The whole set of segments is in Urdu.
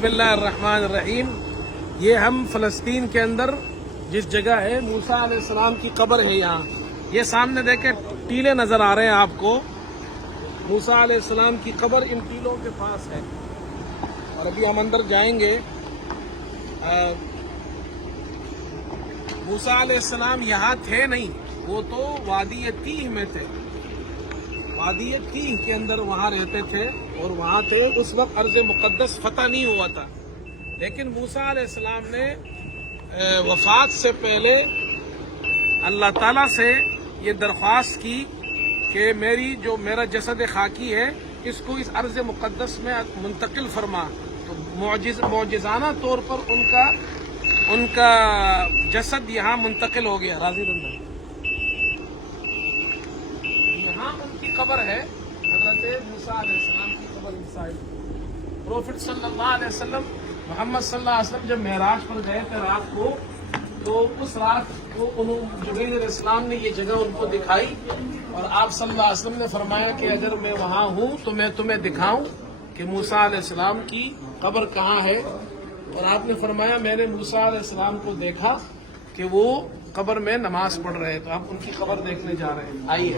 بسم اللہ الرحمن الرحیم. یہ ہم فلسطین کے اندر جس جگہ ہے موسیٰ علیہ السلام کی قبر ہے، یہاں یہ سامنے دیکھیں ٹیلے نظر آ رہے ہیں آپ کو. موسیٰ علیہ السلام کی قبر ان ٹیلوں کے پاس ہے اور ابھی ہم اندر جائیں گے. موسیٰ علیہ السلام یہاں تھے نہیں، وہ تو وادی تیہ میں تھے. وادی تیہ کے اندر وہاں رہتے تھے اور وہاں تھے. اس وقت ارض مقدس فتح نہیں ہوا تھا، لیکن موسیٰ علیہ السلام نے وفات سے پہلے اللہ تعالیٰ سے یہ درخواست کی کہ میرا جسد خاکی ہے اس کو اس ارض مقدس میں منتقل فرما. تو معجزانہ طور پر ان کا جسد یہاں منتقل ہو گیا. راضی رندر یہاں ان کی قبر ہے، حضرت موسیٰ علیہ السلام کی قبر انسائڈ. پروفٹ صلی اللہ علیہ وسلم، محمد صلی اللہ علیہ وسلم جب معراج پر گئے تھے رات کو، تو اس رات کو جبریل علیہ السلام نے یہ جگہ ان کو دکھائی اور آپ صلی اللہ علیہ وسلم نے فرمایا کہ اگر میں وہاں ہوں تو میں تمہیں دکھاؤں کہ موسیٰ علیہ السلام کی قبر کہاں ہے. اور آپ نے فرمایا میں نے موسیٰ علیہ السلام کو دیکھا کہ وہ قبر میں نماز پڑھ رہے. تو آپ ان کی قبر دیکھنے جا رہے ہیں. آئیے.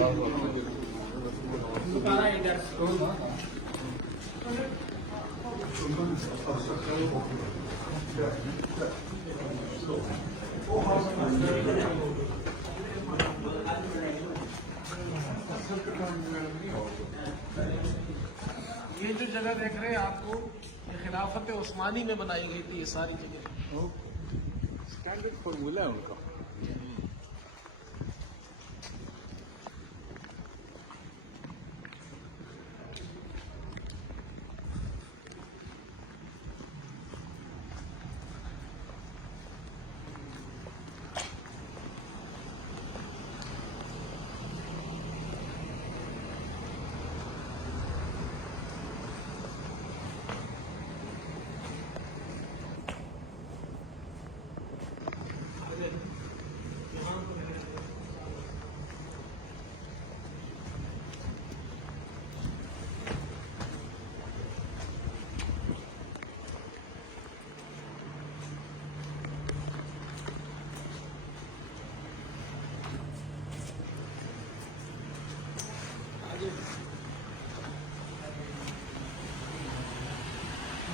یہ جو جگہ دیکھ رہے ہیں آپ کو، یہ خلافت عثمانی میں بنائی گئی تھی. یہ ساری جگہ اسٹینڈرڈ فارمولا ہے ان کا.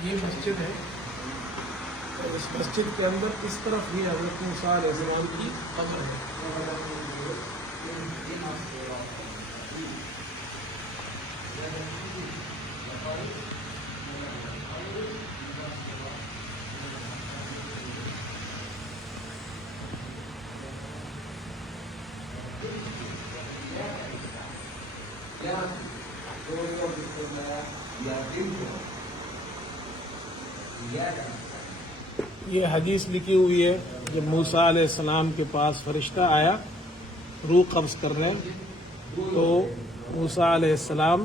یہ مسجد ہے اور اس مسجد کے اندر اس طرف بھی حضرت موسیٰ علیہ السلام کی قبر ہے. یہ حدیث لکھی ہوئی ہے، جب موسیٰ علیہ السلام کے پاس فرشتہ آیا روح قبض کرنے، تو موسیٰ علیہ السلام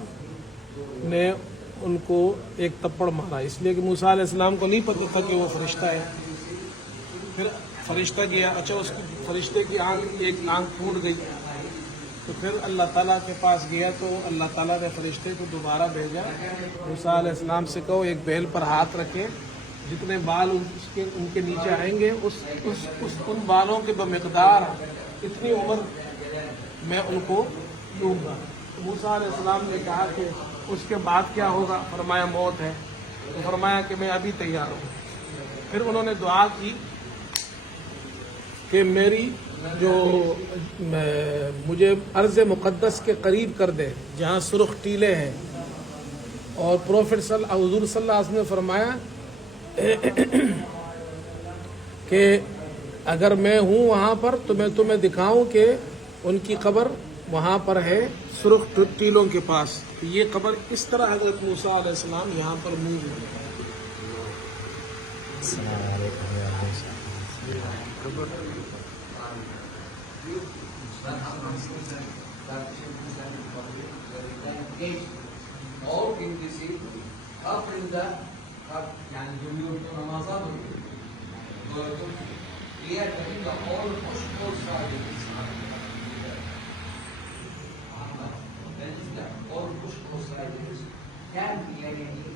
نے ان کو ایک تپڑ مارا، اس لیے کہ موسیٰ علیہ السلام کو نہیں پتہ تھا کہ وہ فرشتہ ہے. پھر فرشتہ گیا، اس فرشتے کی ایک آنکھ پھوٹ گئی. تو پھر اللہ تعالیٰ کے پاس گیا تو اللہ تعالیٰ نے فرشتے کو دوبارہ بھیجا. موسیٰ علیہ السلام سے کہو ایک بیل پر ہاتھ رکھے، جتنے بال ان کے نیچے آئیں گے ان بالوں کے بمقدار اتنی عمر میں ان کو لوں گا. موسیٰ علیہ السلام نے کہا کہ اس کے بعد کیا ہوگا؟ فرمایا موت ہے. تو فرمایا کہ میں ابھی تیار ہوں. پھر انہوں نے دعا کی کہ مجھے ارض مقدس کے قریب کر دے جہاں سرخ ٹیلے ہیں. اور پروفٹ حضور صلی اللہ علیہ وسلم نے فرمایا کہ اگر میں ہوں وہاں پر تو میں تمہیں دکھاؤں کہ ان کی قبر وہاں پر ہے سرخ ٹیلوں کے پاس. یہ قبر اس طرح حضرت موسیٰ علیہ السلام یہاں پر موجود ہے. اور ان کسی يعني جمهور رمضان هي تبين all push side all push side can be